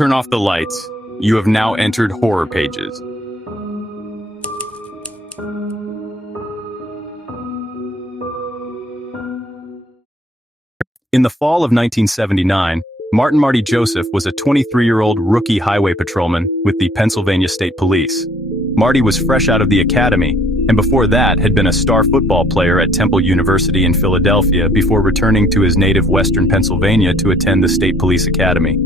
turn off the lights. You have now entered horror pages. In the fall of 1979, Martin Marty Joseph was a 23-year-old rookie highway patrolman with the Pennsylvania State Police. Marty was fresh out of the academy, and before that had been a star football player at Temple University in Philadelphia before returning to his native Western Pennsylvania to attend the State Police Academy.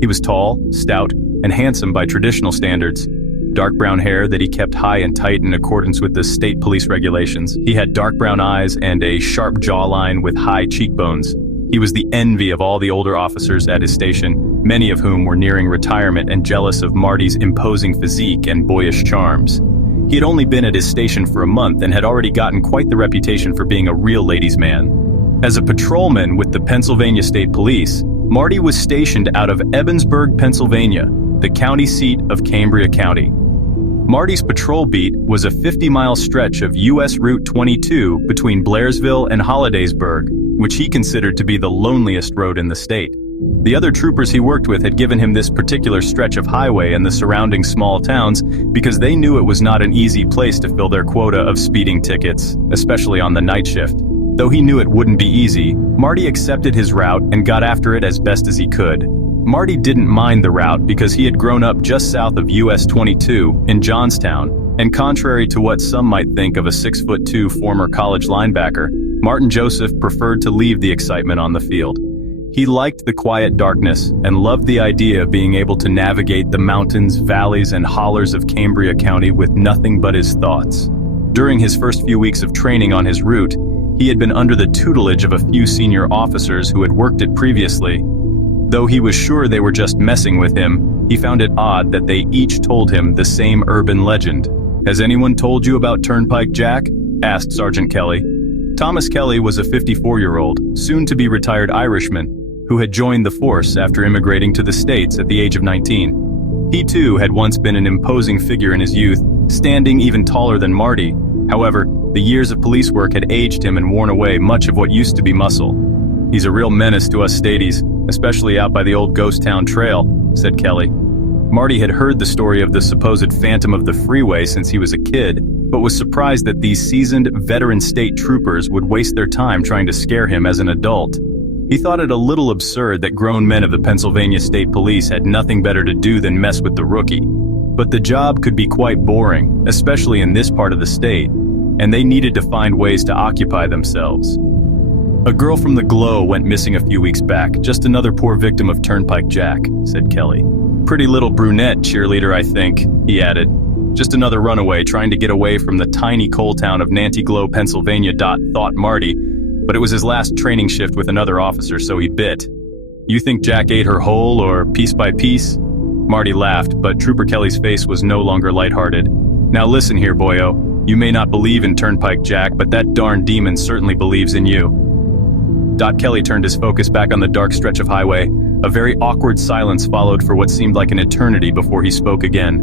He was tall, stout, and handsome by traditional standards. Dark brown hair that he kept high and tight in accordance with the state police regulations. He had dark brown eyes and a sharp jawline with high cheekbones. He was the envy of all the older officers at his station, many of whom were nearing retirement and jealous of Marty's imposing physique and boyish charms. He had only been at his station for a month and had already gotten quite the reputation for being a real ladies' man. As a patrolman with the Pennsylvania State Police, Marty was stationed out of Ebensburg, Pennsylvania, the county seat of Cambria County. Marty's patrol beat was a 50-mile stretch of U.S. Route 22 between Blairsville and Hollidaysburg, which he considered to be the loneliest road in the state. The other troopers he worked with had given him this particular stretch of highway and the surrounding small towns because they knew it was not an easy place to fill their quota of speeding tickets, especially on the night shift. Though he knew it wouldn't be easy, Marty accepted his route and got after it as best as he could. Marty didn't mind the route because he had grown up just south of US 22 in Johnstown, and contrary to what some might think of a 6'2" former college linebacker, Martin Joseph preferred to leave the excitement on the field. He liked the quiet darkness and loved the idea of being able to navigate the mountains, valleys, and hollers of Cambria County with nothing but his thoughts. During his first few weeks of training on his route, he had been under the tutelage of a few senior officers who had worked it previously. Though he was sure they were just messing with him, he found it odd that they each told him the same urban legend. "Has anyone told you about TurnPike Jack?" asked Sergeant Kelly. Thomas Kelly was a 54-year-old, soon-to-be retired Irishman, who had joined the force after immigrating to the States at the age of 19. He too had once been an imposing figure in his youth, standing even taller than Marty. However, the years of police work had aged him and worn away much of what used to be muscle. "He's a real menace to us stadies, especially out by the old ghost town trail," said Kelly. Marty had heard the story of the supposed phantom of the freeway since he was a kid, but was surprised that these seasoned, veteran state troopers would waste their time trying to scare him as an adult. He thought it a little absurd that grown men of the Pennsylvania State Police had nothing better to do than mess with the rookie. But the job could be quite boring, especially in this part of the state, and they needed to find ways to occupy themselves. "A girl from the Glow went missing a few weeks back, just another poor victim of TurnPike Jack," said Kelly. "Pretty little brunette cheerleader, I think," he added. "Just another runaway trying to get away from the tiny coal town of Nantyglo, Pennsylvania. Thought Marty, but it was his last training shift with another officer, so he bit. You think Jack ate her whole or piece by piece?" Marty laughed, but Trooper Kelly's face was no longer lighthearted. "Now listen here, boyo. You may not believe in TurnPike Jack, but that darn demon certainly believes in you." Kelly turned his focus back on the dark stretch of highway. A very awkward silence followed for what seemed like an eternity before he spoke again.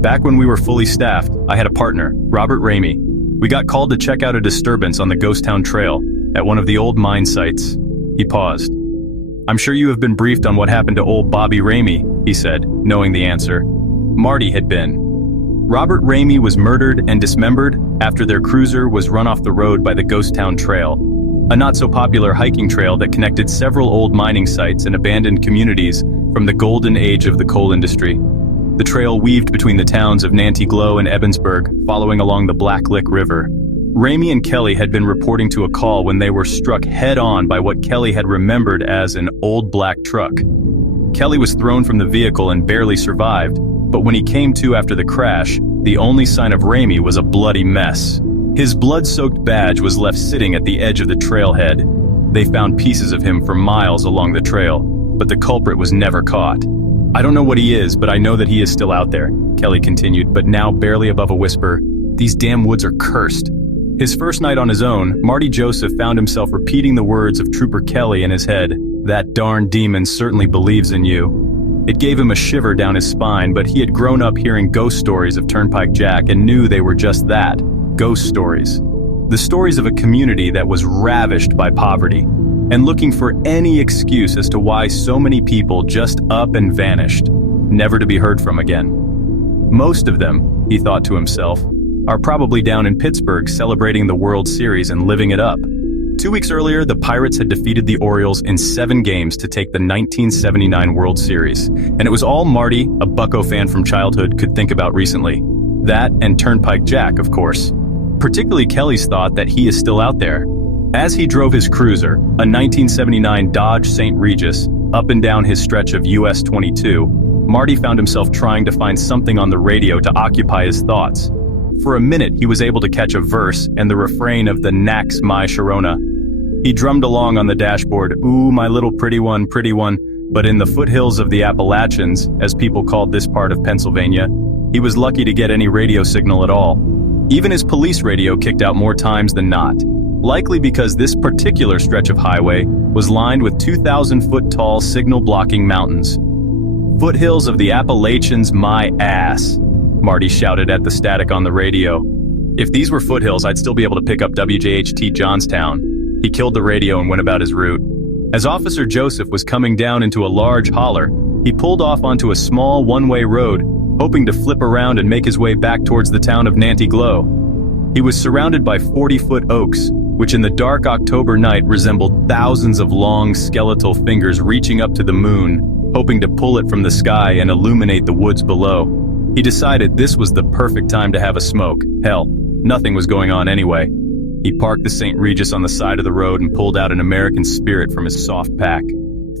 "Back when we were fully staffed, I had a partner, Robert Ramey. We got called to check out a disturbance on the Ghost Town Trail at one of the old mine sites." He paused. "I'm sure you have been briefed on what happened to old Bobby Ramey," he said, knowing the answer. Marty had been. Robert Ramey was murdered and dismembered after their cruiser was run off the road by the Ghost Town Trail, a not-so-popular hiking trail that connected several old mining sites and abandoned communities from the golden age of the coal industry. The trail weaved between the towns of Nantyglo and Ebensburg, following along the Black Lick River. Ramey and Kelly had been reporting to a call when they were struck head-on by what Kelly had remembered as an old black truck. Kelly was thrown from the vehicle and barely survived, but when he came to after the crash, the only sign of Ramey was a bloody mess. His blood-soaked badge was left sitting at the edge of the trailhead. They found pieces of him for miles along the trail, but the culprit was never caught. "I don't know what he is, but I know that he is still out there," Kelly continued, but now barely above a whisper. "These damn woods are cursed." His first night on his own, Marty Joseph found himself repeating the words of Trooper Kelly in his head. "That darn demon certainly believes in you." It gave him a shiver down his spine, but he had grown up hearing ghost stories of TurnPike Jack and knew they were just that, ghost stories. The stories of a community that was ravished by poverty. and looking for any excuse as to why so many people just up and vanished, never to be heard from again. Most of them, he thought to himself, are probably down in Pittsburgh celebrating the World Series and living it up. 2 weeks earlier, the Pirates had defeated the Orioles in 7 games to take the 1979 World Series, and it was all Marty, a Bucco fan from childhood, could think about recently. That and TurnPike Jack, of course. Particularly Kelly's thought that he is still out there. As he drove his cruiser, a 1979 Dodge St. Regis, up and down his stretch of US 22, Marty found himself trying to find something on the radio to occupy his thoughts. For a minute, he was able to catch a verse and the refrain of the Nax My Sharona. He drummed along on the dashboard, "Ooh, my little pretty one, but in the foothills of the Appalachians, as people called this part of Pennsylvania, he was lucky to get any radio signal at all. Even his police radio kicked out more times than not, likely because this particular stretch of highway was lined with 2,000-foot-tall signal-blocking mountains. Foothills of the Appalachians, my ass," Marty shouted at the static on the radio. "If these were foothills, I'd still be able to pick up WJHT Johnstown." He killed the radio and went about his route. As Officer Joseph was coming down into a large holler, he pulled off onto a small one-way road, hoping to flip around and make his way back towards the town of Nanty Glo. He was surrounded by 40-foot oaks, which in the dark October night resembled thousands of long skeletal fingers reaching up to the moon, hoping to pull it from the sky and illuminate the woods below. He decided this was the perfect time to have a smoke. Hell, nothing was going on anyway. He parked the St. Regis on the side of the road and pulled out an American Spirit from his soft pack.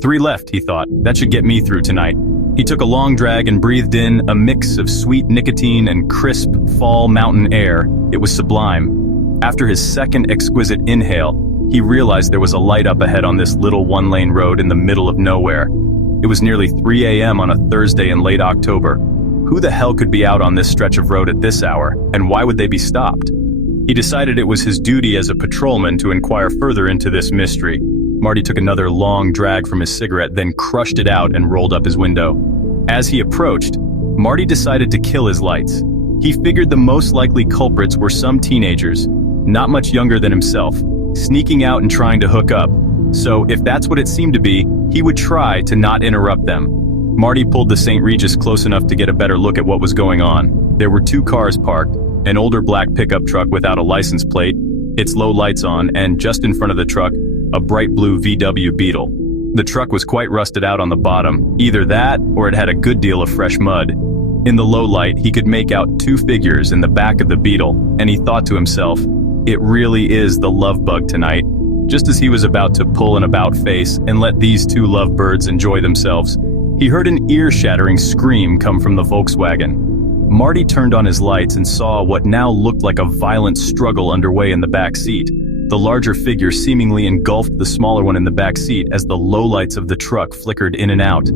3 left, he thought. That should get me through tonight. He took a long drag and breathed in a mix of sweet nicotine and crisp fall mountain air. It was sublime. After his second exquisite inhale, he realized there was a light up ahead on this little one-lane road in the middle of nowhere. It was nearly 3 a.m. on a Thursday in late October. Who the hell could be out on this stretch of road at this hour, and why would they be stopped? He decided it was his duty as a patrolman to inquire further into this mystery. Marty took another long drag from his cigarette, then crushed it out and rolled up his window. As he approached, Marty decided to kill his lights. He figured the most likely culprits were some teenagers, not much younger than himself, sneaking out and trying to hook up. So if that's what it seemed to be, he would try to not interrupt them. Marty pulled the St. Regis close enough to get a better look at what was going on. There were 2 cars parked, an older black pickup truck without a license plate, its low lights on, and just in front of the truck, a bright blue VW Beetle. The truck was quite rusted out on the bottom, either that or it had a good deal of fresh mud. In the low light, he could make out 2 figures in the back of the Beetle, and he thought to himself, it really is the love bug tonight. Just as he was about to pull an about-face and let these 2 lovebirds enjoy themselves, he heard an ear-shattering scream come from the Volkswagen. Marty turned on his lights and saw what now looked like a violent struggle underway in the back seat. The larger figure seemingly engulfed the smaller one in the back seat as the lowlights of the truck flickered in and out.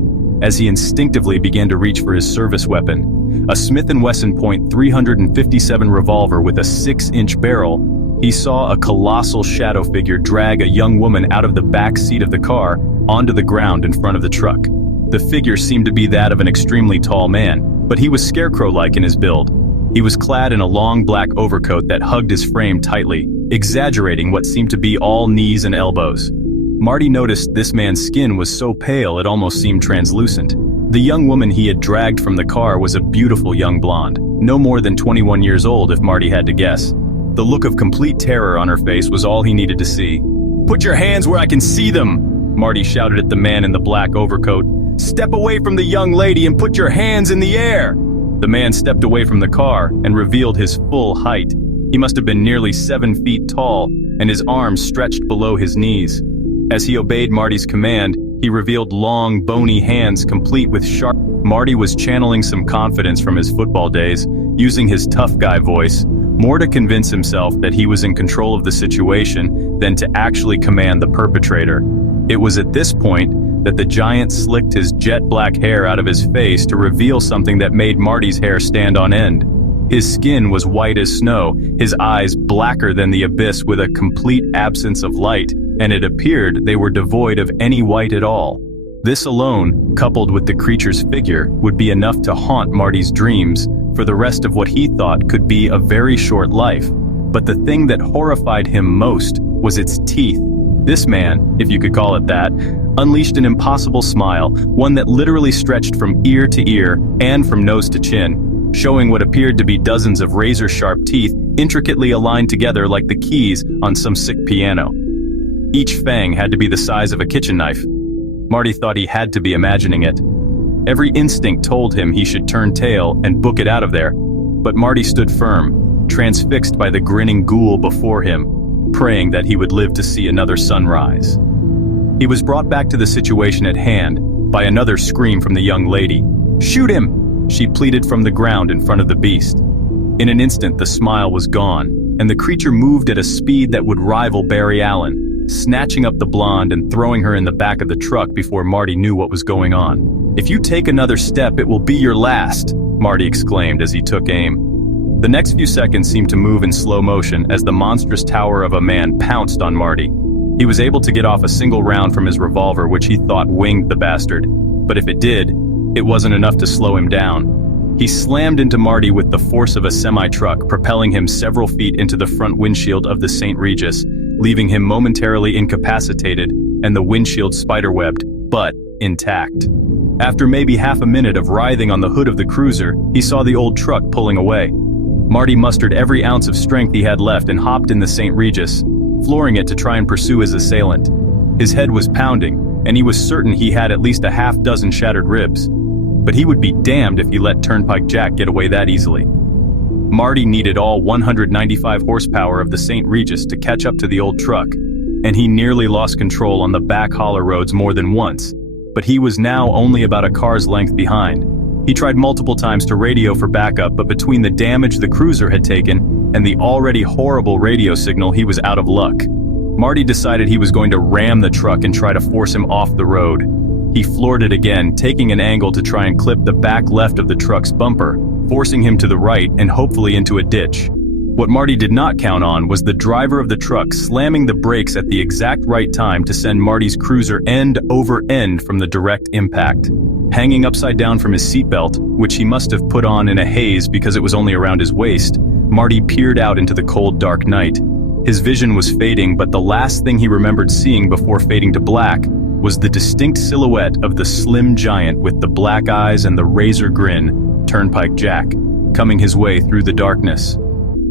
As he instinctively began to reach for his service weapon, a Smith & Wesson .357 revolver with a 6-inch barrel, he saw a colossal shadow figure drag a young woman out of the back seat of the car onto the ground in front of the truck. The figure seemed to be that of an extremely tall man, but he was scarecrow-like in his build. He was clad in a long black overcoat that hugged his frame tightly, exaggerating what seemed to be all knees and elbows. Marty noticed this man's skin was so pale it almost seemed translucent. The young woman he had dragged from the car was a beautiful young blonde, no more than 21 years old if Marty had to guess. The look of complete terror on her face was all he needed to see. "Put your hands where I can see them!" Marty shouted at the man in the black overcoat. "Step away from the young lady and put your hands in the air!" The man stepped away from the car and revealed his full height. He must have been nearly 7 feet tall, and his arms stretched below his knees. As he obeyed Marty's command, he revealed long, bony hands complete with sharp... Marty was channeling some confidence from his football days, using his tough guy voice, more to convince himself that he was in control of the situation than to actually command the perpetrator. It was at this point that the giant slicked his jet black hair out of his face to reveal something that made Marty's hair stand on end. His skin was white as snow, his eyes blacker than the abyss with a complete absence of light, and it appeared they were devoid of any white at all. This alone, coupled with the creature's figure, would be enough to haunt Marty's dreams for the rest of what he thought could be a very short life. But the thing that horrified him most was its teeth. This man, if you could call it that, unleashed an impossible smile, one that literally stretched from ear to ear and from nose to chin, showing what appeared to be dozens of razor-sharp teeth intricately aligned together like the keys on some sick piano. Each fang had to be the size of a kitchen knife. Marty thought he had to be imagining it. Every instinct told him he should turn tail and book it out of there, but Marty stood firm, transfixed by the grinning ghoul before him, praying that he would live to see another sunrise. He was brought back to the situation at hand by another scream from the young lady. "Shoot him!" she pleaded from the ground in front of the beast. In an instant, the smile was gone, and the creature moved at a speed that would rival Barry Allen, snatching up the blonde and throwing her in the back of the truck before Marty knew what was going on. "If you take another step, it will be your last," Marty exclaimed as he took aim. The next few seconds seemed to move in slow motion as the monstrous tower of a man pounced on Marty. He was able to get off a single round from his revolver, which he thought winged the bastard. But if it did, it wasn't enough to slow him down. He slammed into Marty with the force of a semi-truck, propelling him several feet into the front windshield of the St. Regis, leaving him momentarily incapacitated and the windshield spiderwebbed, but intact. After maybe half a minute of writhing on the hood of the cruiser, he saw the old truck pulling away. Marty mustered every ounce of strength he had left and hopped in the St. Regis, flooring it to try and pursue his assailant. His head was pounding, and he was certain he had at least a half dozen shattered ribs. But he would be damned if he let TurnPike Jack get away that easily. Marty needed all 195 horsepower of the St. Regis to catch up to the old truck, and he nearly lost control on the back holler roads more than once, but he was now only about a car's length behind. He tried multiple times to radio for backup, but between the damage the cruiser had taken and the already horrible radio signal, he was out of luck. Marty decided he was going to ram the truck and try to force him off the road. He floored it again, taking an angle to try and clip the back left of the truck's bumper, forcing him to the right and hopefully into a ditch. What Marty did not count on was the driver of the truck slamming the brakes at the exact right time to send Marty's cruiser end over end from the direct impact. Hanging upside down from his seatbelt, which he must have put on in a haze because it was only around his waist, Marty peered out into the cold, dark night. His vision was fading, but the last thing he remembered seeing before fading to black was the distinct silhouette of the slim giant with the black eyes and the razor grin, TurnPike Jack, coming his way through the darkness.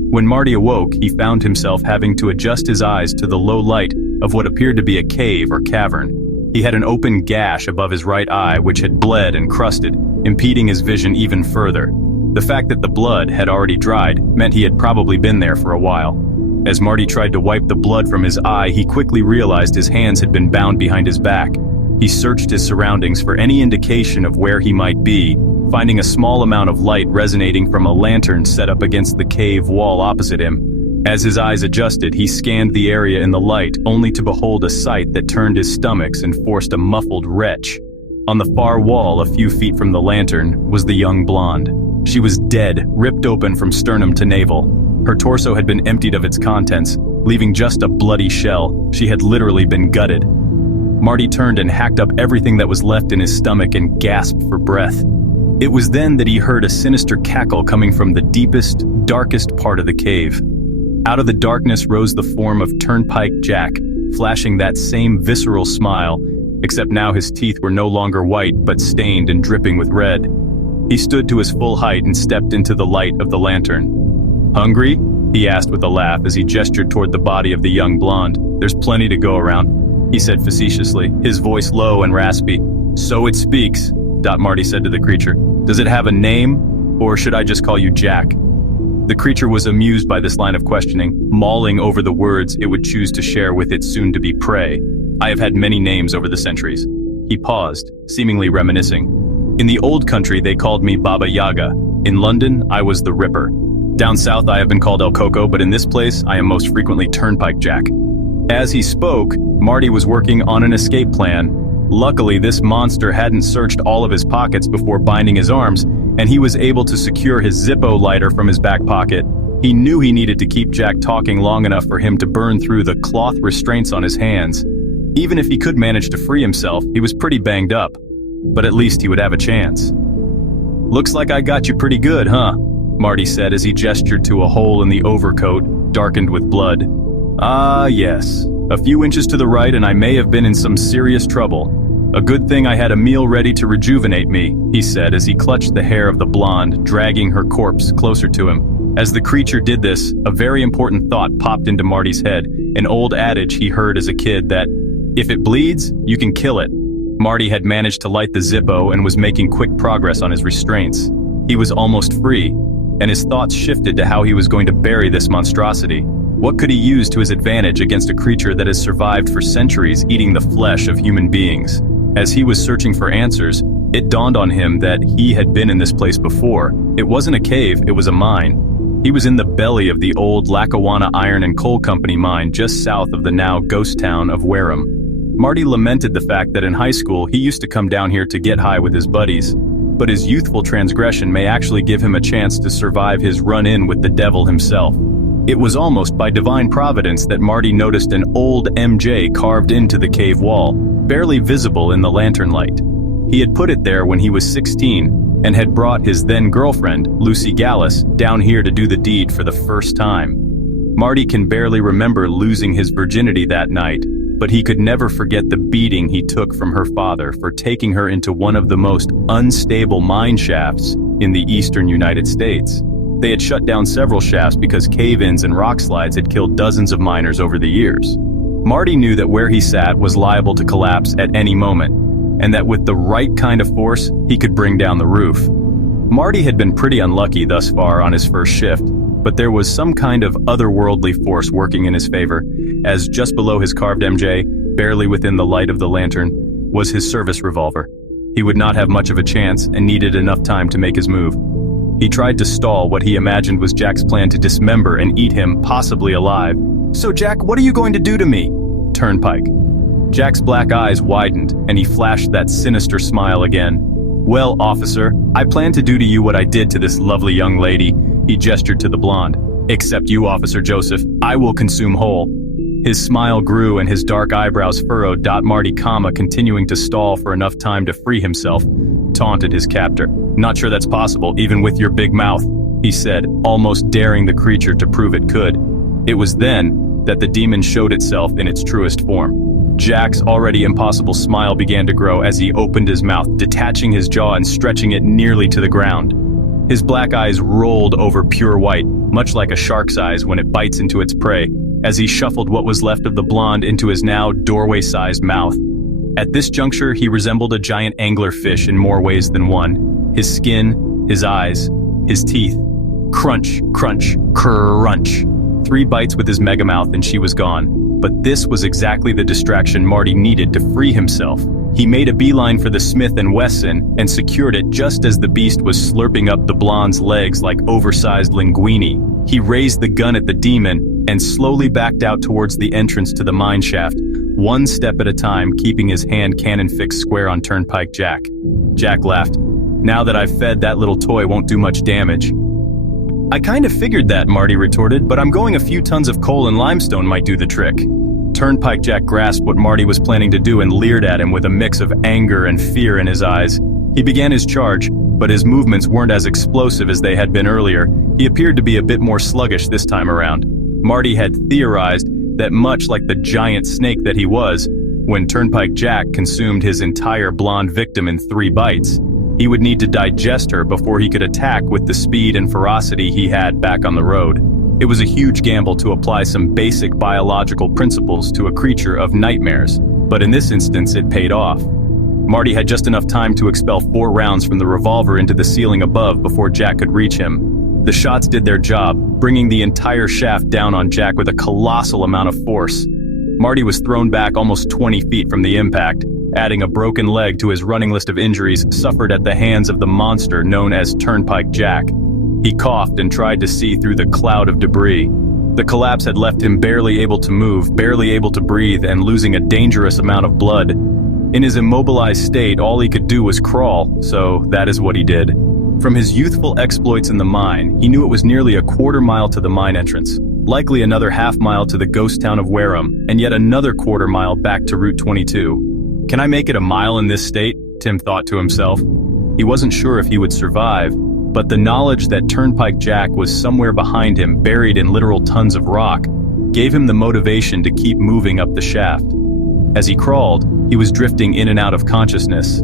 When Marty awoke, he found himself having to adjust his eyes to the low light of what appeared to be a cave or cavern. He had an open gash above his right eye which had bled and crusted, impeding his vision even further. The fact that the blood had already dried meant he had probably been there for a while. As Marty tried to wipe the blood from his eye, he quickly realized his hands had been bound behind his back. He searched his surroundings for any indication of where he might be, finding a small amount of light resonating from a lantern set up against the cave wall opposite him. As his eyes adjusted, he scanned the area in the light, only to behold a sight that turned his stomachs and forced a muffled retch. On the far wall, a few feet from the lantern, was the young blonde. She was dead, ripped open from sternum to navel. Her torso had been emptied of its contents, leaving just a bloody shell. She had literally been gutted. Marty turned and hacked up everything that was left in his stomach and gasped for breath. It was then that he heard a sinister cackle coming from the deepest, darkest part of the cave. Out of the darkness rose the form of TurnPike Jack, flashing that same visceral smile, except now his teeth were no longer white but stained and dripping with red. He stood to his full height and stepped into the light of the lantern. "Hungry?" he asked with a laugh as he gestured toward the body of the young blonde. "There's plenty to go around," he said facetiously, his voice low and raspy. "So it speaks," Marty said to the creature. "Does it have a name, or should I just call you Jack?" The creature was amused by this line of questioning, mulling over the words it would choose to share with its soon-to-be prey. "I have had many names over the centuries." He paused, seemingly reminiscing. "In the old country they called me Baba Yaga. In London, I was the Ripper. Down south I have been called El Coco, but in this place I am most frequently TurnPike Jack." As he spoke, Marty was working on an escape plan. Luckily, this monster hadn't searched all of his pockets before binding his arms, and he was able to secure his Zippo lighter from his back pocket. He knew he needed to keep Jack talking long enough for him to burn through the cloth restraints on his hands. Even if he could manage to free himself, he was pretty banged up, but at least he would have a chance. "Looks like I got you pretty good, huh?" Marty said as he gestured to a hole in the overcoat, darkened with blood. "Ah, yes. A few inches to the right and I may have been in some serious trouble. A good thing I had a meal ready to rejuvenate me, he said as he clutched the hair of the blonde, dragging her corpse closer to him. As the creature did this, a very important thought popped into Marty's head, an old adage he heard as a kid that, if it bleeds, you can kill it. Marty had managed to light the Zippo and was making quick progress on his restraints. He was almost free, and his thoughts shifted to how he was going to bury this monstrosity. What could he use to his advantage against a creature that has survived for centuries eating the flesh of human beings? As he was searching for answers, it dawned on him that he had been in this place before. It wasn't a cave, it was a mine. He was in the belly of the old Lackawanna Iron and Coal Company mine just south of the now ghost town of Wareham. Marty lamented the fact that in high school he used to come down here to get high with his buddies, but his youthful transgression may actually give him a chance to survive his run-in with the devil himself. It was almost by divine providence that Marty noticed an old MJ carved into the cave wall, barely visible in the lantern light. He had put it there when he was 16 and had brought his then-girlfriend, Lucy Gallus, down here to do the deed for the first time. Marty can barely remember losing his virginity that night, but he could never forget the beating he took from her father for taking her into one of the most unstable mine shafts in the eastern United States. They had shut down several shafts because cave-ins and rock slides had killed dozens of miners over the years. Marty knew that where he sat was liable to collapse at any moment, and that with the right kind of force, he could bring down the roof. Marty had been pretty unlucky thus far on his first shift, but there was some kind of otherworldly force working in his favor, as just below his carved MJ, barely within the light of the lantern, was his service revolver. He would not have much of a chance and needed enough time to make his move. He tried to stall what he imagined was Jack's plan to dismember and eat him, possibly alive. "So Jack, what are you going to do to me?" Turnpike. Jack's black eyes widened, and he flashed that sinister smile again. "Well, officer, I plan to do to you what I did to this lovely young lady," he gestured to the blonde. "Except you, Officer Joseph, I will consume whole." His smile grew and his dark eyebrows furrowed. Marty, continuing to stall for enough time to free himself, taunted his captor. "Not sure that's possible, even with your big mouth," he said, almost daring the creature to prove it could. It was then that the demon showed itself in its truest form. Jack's already impossible smile began to grow as he opened his mouth, detaching his jaw and stretching it nearly to the ground. His black eyes rolled over pure white, much like a shark's eyes when it bites into its prey, as he shuffled what was left of the blonde into his now doorway-sized mouth. At this juncture, he resembled a giant anglerfish in more ways than one. His skin, his eyes, his teeth. Crunch, crunch, crunch. 3 bites with his megamouth and she was gone. But this was exactly the distraction Marty needed to free himself. He made a beeline for the Smith & Wesson and secured it just as the beast was slurping up the blonde's legs like oversized linguine. He raised the gun at the demon and slowly backed out towards the entrance to the mine shaft, one step at a time, keeping his hand cannon fixed square on Turnpike Jack. Jack laughed. "Now that I've fed, that little toy won't do much damage." "I kind of figured that," Marty retorted, "but I'm going a few tons of coal and limestone might do the trick." Turnpike Jack grasped what Marty was planning to do and leered at him with a mix of anger and fear in his eyes. He began his charge, but his movements weren't as explosive as they had been earlier. He appeared to be a bit more sluggish this time around. Marty had theorized that much like the giant snake that he was, when Turnpike Jack consumed his entire blonde victim in 3 bites, he would need to digest her before he could attack with the speed and ferocity he had back on the road. It was a huge gamble to apply some basic biological principles to a creature of nightmares, but in this instance it paid off. Marty had just enough time to expel 4 rounds from the revolver into the ceiling above before Jack could reach him. The shots did their job, bringing the entire shaft down on Jack with a colossal amount of force. Marty was thrown back almost 20 feet from the impact, adding a broken leg to his running list of injuries suffered at the hands of the monster known as Turnpike Jack. He coughed and tried to see through the cloud of debris. The collapse had left him barely able to move, barely able to breathe, and losing a dangerous amount of blood. In his immobilized state, all he could do was crawl, so that is what he did. From his youthful exploits in the mine, he knew it was nearly a quarter-mile to the mine entrance, likely another half-mile to the ghost town of Wareham, and yet another quarter-mile back to Route 22. "Can I make it a mile in this state?" Tim thought to himself. He wasn't sure if he would survive, but the knowledge that Turnpike Jack was somewhere behind him, buried in literal tons of rock, gave him the motivation to keep moving up the shaft. As he crawled, he was drifting in and out of consciousness.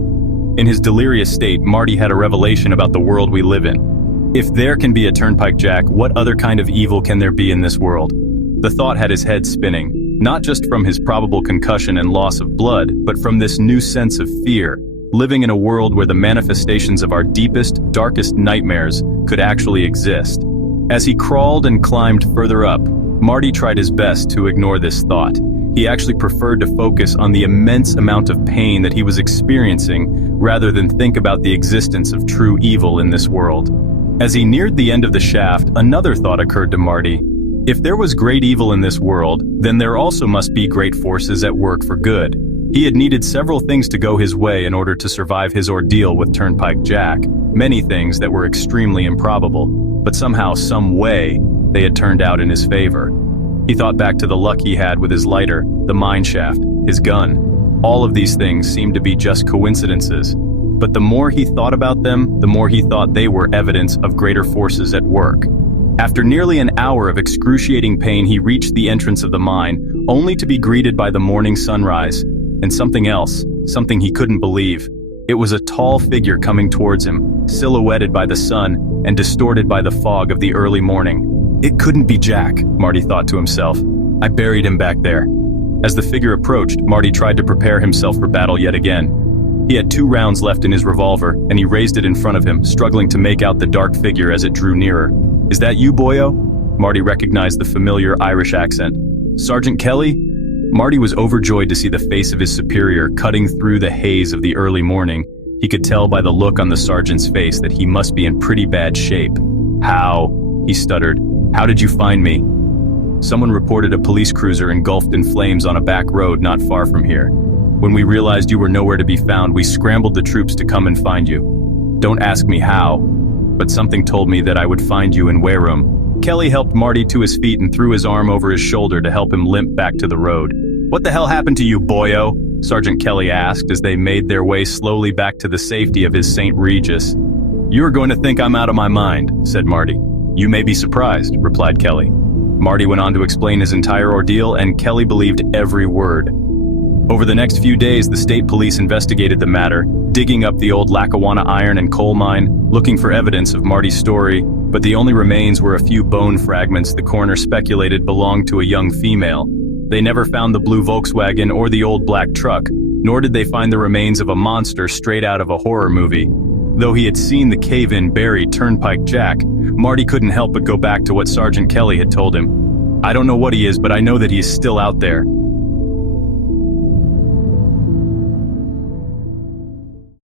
In his delirious state, Marty had a revelation about the world we live in. If there can be a Turnpike Jack, what other kind of evil can there be in this world? The thought had his head spinning, not just from his probable concussion and loss of blood, but from this new sense of fear, living in a world where the manifestations of our deepest, darkest nightmares could actually exist. As he crawled and climbed further up, Marty tried his best to ignore this thought. He actually preferred to focus on the immense amount of pain that he was experiencing rather than think about the existence of true evil in this world. As he neared the end of the shaft, another thought occurred to Marty. If there was great evil in this world, then there also must be great forces at work for good. He had needed several things to go his way in order to survive his ordeal with Turnpike Jack, many things that were extremely improbable, but somehow, some way, they had turned out in his favor. He thought back to the luck he had with his lighter, the mine shaft, his gun. All of these things seemed to be just coincidences, but the more he thought about them, the more he thought they were evidence of greater forces at work. After nearly an hour of excruciating pain, he reached the entrance of the mine, only to be greeted by the morning sunrise, and something else, something he couldn't believe. It was a tall figure coming towards him, silhouetted by the sun and distorted by the fog of the early morning. It couldn't be Jack, Marty thought to himself. I buried him back there. As the figure approached, Marty tried to prepare himself for battle yet again. He had 2 rounds left in his revolver, and he raised it in front of him, struggling to make out the dark figure as it drew nearer. Is that you, boyo? Marty recognized the familiar Irish accent. Sergeant Kelly? Marty was overjoyed to see the face of his superior cutting through the haze of the early morning. He could tell by the look on the sergeant's face that he must be in pretty bad shape. How? He stuttered. How did you find me? Someone reported a police cruiser engulfed in flames on a back road not far from here. When we realized you were nowhere to be found, we scrambled the troops to come and find you. Don't ask me how, but something told me that I would find you in Wareham. Kelly helped Marty to his feet and threw his arm over his shoulder to help him limp back to the road. What the hell happened to you, boyo? Sergeant Kelly asked as they made their way slowly back to the safety of his St. Regis. You're going to think I'm out of my mind, said Marty. You may be surprised, replied Kelly. Marty went on to explain his entire ordeal, and Kelly believed every word. Over the next few days, the state police investigated the matter, digging up the old Lackawanna iron and coal mine, looking for evidence of Marty's story, but the only remains were a few bone fragments the coroner speculated belonged to a young female. They never found the blue Volkswagen or the old black truck, nor did they find the remains of a monster straight out of a horror movie. Though he had seen the cave-in buried Turnpike Jack, Marty couldn't help but go back to what Sergeant Kelly had told him. I don't know what he is, but I know that he is still out there.